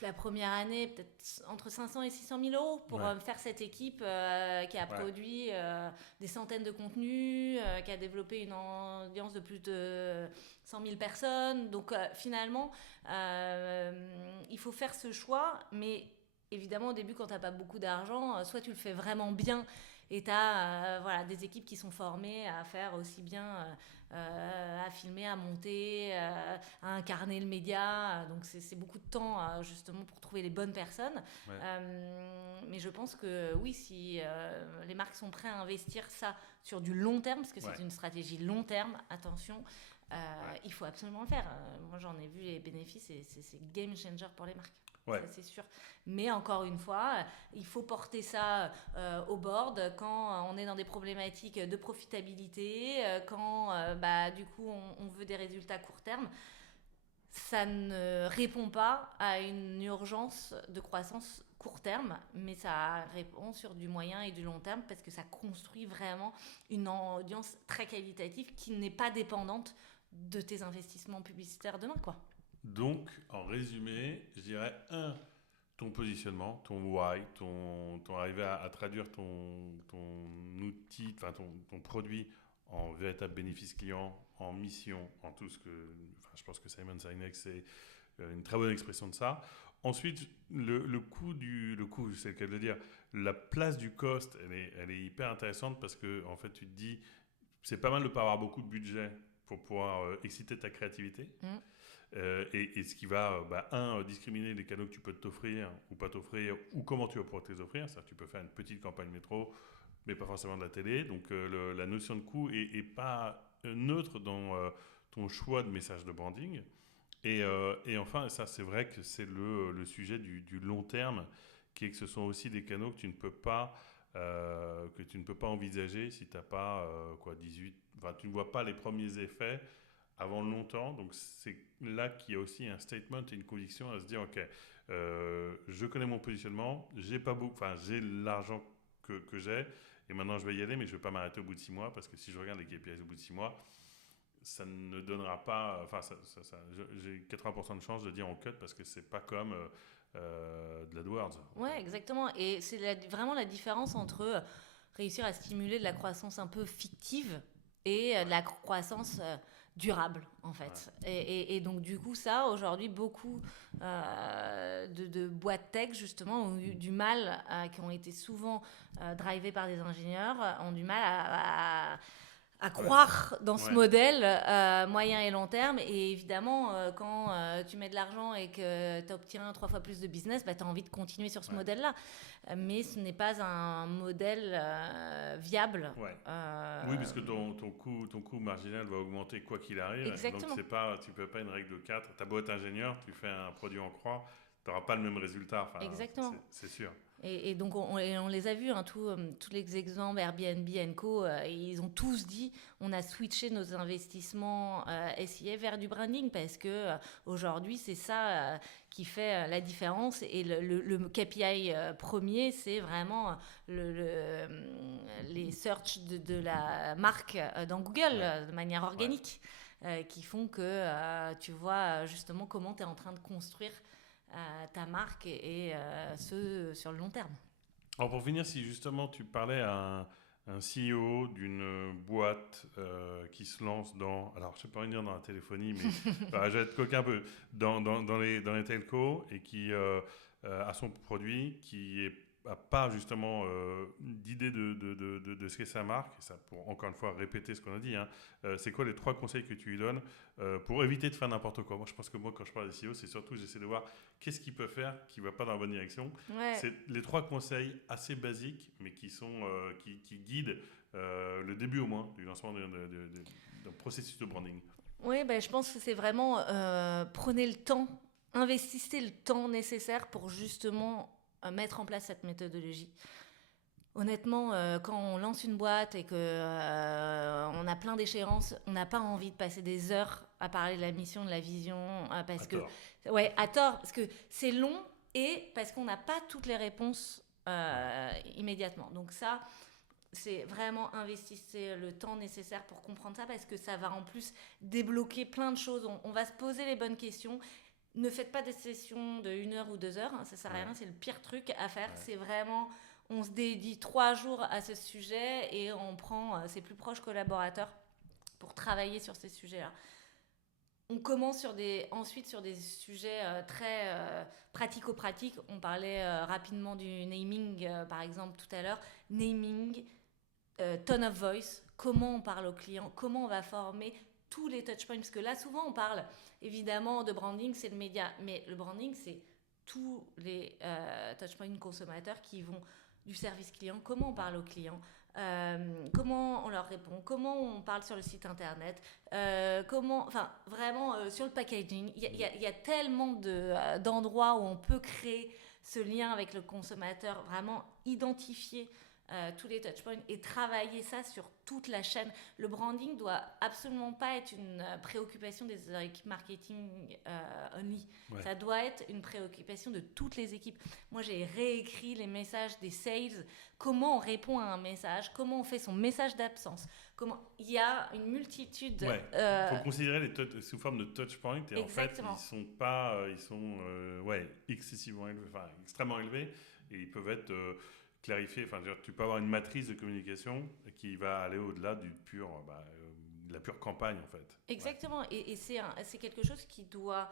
la première année peut-être entre 500 et 600 000 euros pour faire cette équipe qui a produit des centaines de contenus, qui a développé une audience de plus de 100 000 personnes. Donc finalement, il faut faire ce choix, mais évidemment au début quand tu n'as pas beaucoup d'argent, soit tu le fais vraiment bien et tu as des équipes qui sont formées à faire aussi bien, à filmer, à monter, à incarner le média. Donc c'est beaucoup de temps justement pour trouver les bonnes personnes. Mais je pense que oui, si les marques sont prêtes à investir ça sur du long terme, parce que c'est une stratégie long terme, attention, il faut absolument le faire. Moi j'en ai vu les bénéfices et c'est game changer pour les marques. Ça, c'est sûr. Mais encore une fois, il faut porter ça au board quand on est dans des problématiques de profitabilité, quand du coup on veut des résultats court terme. Ça ne répond pas à une urgence de croissance court terme, mais ça répond sur du moyen et du long terme parce que ça construit vraiment une audience très qualitative qui n'est pas dépendante de tes investissements publicitaires demain, quoi. Donc, en résumé, je dirais ton positionnement, ton why, ton arriver à traduire ton outil, ton produit en véritable bénéfice client, en mission, en tout ce que... je pense que Simon Sinek, c'est une très bonne expression de ça. Ensuite, le coût, c'est le cas de le dire, la place du cost, elle est hyper intéressante parce que en fait, tu te dis, c'est pas mal de ne pas avoir beaucoup de budget pour pouvoir exciter ta créativité. Et ce qui va, discriminer les canaux que tu peux t'offrir ou pas t'offrir, ou comment tu vas pouvoir te les offrir. C'est-à-dire que tu peux faire une petite campagne métro, mais pas forcément de la télé. Donc la notion de coût est pas neutre dans ton choix de message de branding. Et enfin, ça c'est vrai que c'est le sujet du long terme, qui est que ce sont aussi des canaux que tu ne peux pas envisager si tu n'as pas 18, enfin tu ne vois pas les premiers effets avant longtemps. Donc c'est là qu'il y a aussi un statement et une conviction à se dire ok, je connais mon positionnement, j'ai pas beaucoup, enfin j'ai l'argent que j'ai et maintenant je vais y aller, mais je vais pas m'arrêter au bout de 6 mois parce que si je regarde les KPIs au bout de 6 mois, ça ne donnera pas, enfin j'ai 80% de chance de dire on cut parce que c'est pas comme de l'AdWords. Ouais, exactement. Et c'est vraiment la différence entre réussir à stimuler de la croissance un peu fictive et de la croissance durable, en fait. Ouais. Et donc, du coup, ça, aujourd'hui, beaucoup de boîtes tech, justement, ont eu du mal, qui ont été souvent drivées par des ingénieurs, ont du mal à croire dans ce Ouais. modèle moyen et long terme. Et évidemment, quand tu mets de l'argent et que tu obtiens 3 fois plus de business, bah, tu as envie de continuer sur ce Ouais. modèle-là. Mais ce n'est pas un modèle viable. Ouais. Oui, parce que ton coût marginal va augmenter quoi qu'il arrive. Exactement. Donc, tu peux pas une règle de 4. Ta boîte ingénieur, tu fais un produit en croix, tu n'auras pas le même résultat. Enfin, Exactement. c'est sûr. Et donc, on les a vus, hein, tous les exemples, Airbnb Co, ils ont tous dit on a switché nos investissements SIA vers du branding parce que aujourd'hui, c'est ça qui fait la différence. Et le KPI premier, c'est vraiment les search de la marque dans Google de manière organique qui font que tu vois justement comment tu es en train de construire ta marque et ce sur le long terme. Alors pour finir, si justement tu parlais à un CEO d'une boîte qui se lance dans, alors je ne sais pas dire dans la téléphonie, mais je vais être coquin un peu, dans les telcos et qui a son produit, qui n'a pas justement d'idée de ce qu'est sa marque, et ça pour encore une fois répéter ce qu'on a dit, hein, c'est quoi les 3 conseils que tu lui donnes pour éviter de faire n'importe quoi. Moi je pense que quand je parle des CEO, c'est surtout j'essaie de voir qu'est-ce qu'il peut faire qui ne va pas dans la bonne direction. Ouais. C'est les 3 conseils assez basiques, mais qui guident le début au moins du lancement d'un processus de branding. Oui, ben, je pense que c'est vraiment prenez le temps, investissez le temps nécessaire pour justement mettre en place cette méthodologie. Honnêtement, quand on lance une boîte et que on a plein d'échéances, on n'a pas envie de passer des heures à parler de la mission, de la vision, parce que ouais, à tort, parce que c'est long et parce qu'on n'a pas toutes les réponses immédiatement. Donc ça, c'est vraiment investissez le temps nécessaire pour comprendre ça parce que ça va en plus débloquer plein de choses. On va se poser les bonnes questions. Ne faites pas des sessions de 1 heure ou 2 heures, hein, ça sert à rien, c'est le pire truc à faire. C'est vraiment, on se dédie 3 jours à ce sujet et on prend ses plus proches collaborateurs pour travailler sur ces sujets-là. On commence ensuite sur des sujets très pratico-pratiques. On parlait rapidement du naming, par exemple, tout à l'heure. Naming, tone of voice, comment on parle au client, comment on va former tous les touchpoints. Parce que là, souvent, on parle évidemment de branding, c'est le média. Mais le branding, c'est tous les touchpoints consommateurs qui vont du service client, comment on parle aux clients, comment on leur répond, comment on parle sur le site internet, enfin vraiment sur le packaging. Il y a tellement d'endroits où on peut créer ce lien avec le consommateur, vraiment identifier tous les touchpoints et travailler ça sur toute la chaîne. Le branding doit absolument pas être une préoccupation des équipes marketing only. Ouais. Ça doit être une préoccupation de toutes les équipes. Moi, j'ai réécrit les messages des sales. Comment on répond à un message? Comment on fait son message d'absence? Il y a une multitude. Il faut considérer sous forme de touchpoints et exactement. En fait, ils sont pas, excessivement élevés, enfin extrêmement élevés et ils peuvent être clarifier, enfin, tu peux avoir une matrice de communication qui va aller au-delà de la pure campagne, en fait. Exactement, et c'est quelque chose qui doit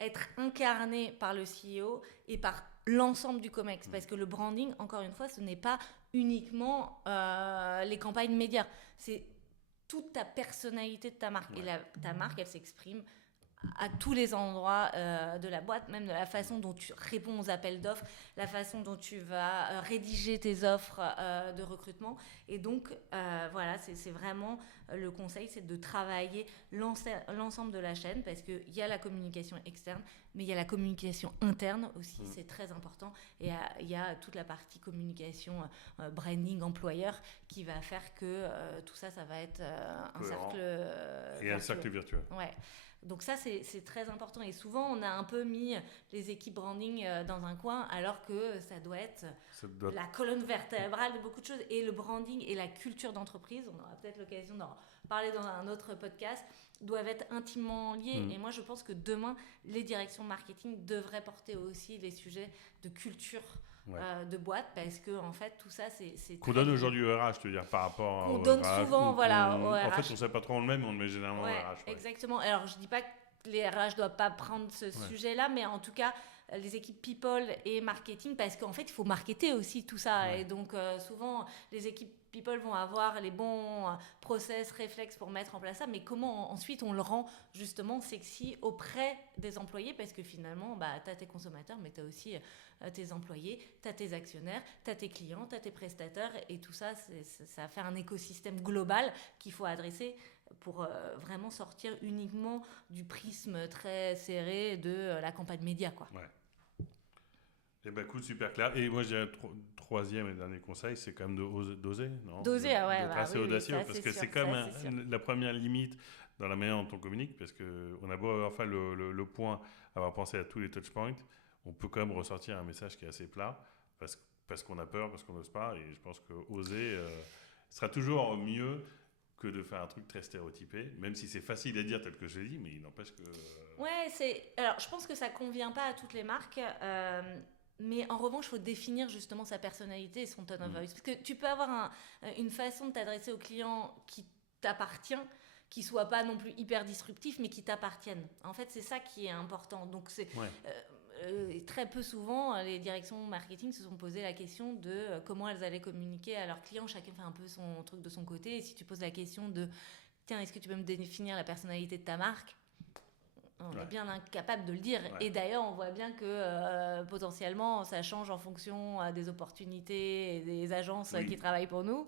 être incarné par le CEO et par l'ensemble du COMEX, parce que le branding, encore une fois, ce n'est pas uniquement les campagnes médias, c'est toute ta personnalité de ta marque. Et ta marque, elle s'exprime à tous les endroits de la boîte, même de la façon dont tu réponds aux appels d'offres, la façon dont tu vas rédiger tes offres de recrutement. Et donc, voilà, c'est vraiment le conseil, c'est de travailler l'ensemble de la chaîne, parce qu'il y a la communication externe, mais il y a la communication interne aussi, c'est très important. Et il y a toute la partie communication, branding, employeur, qui va faire que tout ça, ça va être un cercle et un cercle virtueux. Ouais. Donc ça, c'est très important. Et souvent, on a un peu mis les équipes branding dans un coin, alors que ça doit être la colonne vertébrale de beaucoup de choses. Et le branding et la culture d'entreprise, on aura peut-être l'occasion d'en parler dans un autre podcast, doivent être intimement liés. Et moi, je pense que demain, les directions marketing devraient porter aussi les sujets de culture de boîte, parce que en fait tout ça c'est qu'on donne aujourd'hui au RH, je veux dire, par rapport qu'on au donne RH, souvent au RH. En fait, on sait pas trop le même, on le met généralement au RH. Exactement. Alors je dis pas que les RH doivent pas prendre ce sujet-là, mais en tout cas les équipes people et marketing, parce qu'en fait il faut marketer aussi tout ça, et donc souvent les équipes people vont avoir les bons process, réflexes pour mettre en place ça, mais comment ensuite on le rend justement sexy auprès des employés, parce que finalement tu as tes consommateurs, mais tu as aussi tes employés, tu as tes actionnaires, tu as tes clients, tu as tes prestataires, et tout ça, ça va faire un écosystème global qu'il faut adresser pour vraiment sortir uniquement du prisme très serré de la campagne média, quoi. Eh ben, écoute, super clair. Et moi, j'ai un troisième et dernier conseil, c'est quand même d'oser, non? D'oser, d'être assez audacieux, ça, parce que sûr, c'est quand ça, même la première limite dans la manière dont on communique, parce qu'on a beau avoir fait le point, avoir pensé à tous les touchpoints, on peut quand même ressortir un message qui est assez plat, parce qu'on a peur, parce qu'on n'ose pas, et je pense que oser sera toujours mieux que de faire un truc très stéréotypé, même si c'est facile à dire tel que je l'ai dit, mais il n'empêche que... Alors, je pense que ça convient pas à toutes les marques, mais en revanche, il faut définir justement sa personnalité et son tone of voice. Parce que tu peux avoir une façon de t'adresser au client qui t'appartient, qui soit pas non plus hyper disruptif, mais qui t'appartienne. En fait, c'est ça qui est important. Donc, très peu souvent, les directions marketing se sont posé la question de comment elles allaient communiquer à leurs clients. Chacun fait un peu son truc de son côté. Et si tu poses la question de « Tiens, est-ce que tu peux me définir la personnalité de ta marque ?» On est bien incapable de le dire. Et d'ailleurs, on voit bien que potentiellement, ça change en fonction des opportunités et des agences qui travaillent pour nous.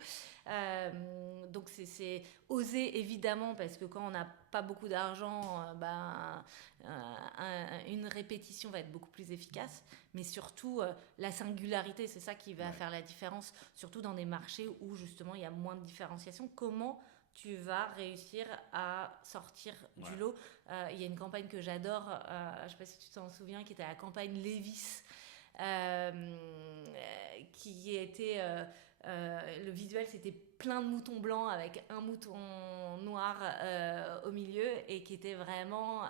Donc, c'est oser, évidemment, parce que quand on n'a pas beaucoup d'argent, une répétition va être beaucoup plus efficace. Mais surtout, la singularité, c'est ça qui va faire la différence, surtout dans des marchés où, justement, il y a moins de différenciation. Comment tu vas réussir à sortir du lot. Il y a une campagne que j'adore, je ne sais pas si tu t'en souviens, qui était la campagne Levi's, qui était... le visuel, c'était plein de moutons blancs avec un mouton noir au milieu, et qui était vraiment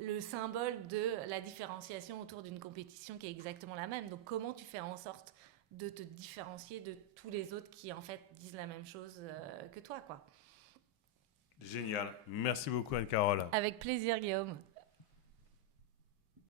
le symbole de la différenciation autour d'une compétition qui est exactement la même. Donc comment tu fais en sorte de te différencier de tous les autres qui en fait disent la même chose que toi, quoi. Génial. Merci beaucoup, Anne-Carole. Avec plaisir, Guillaume.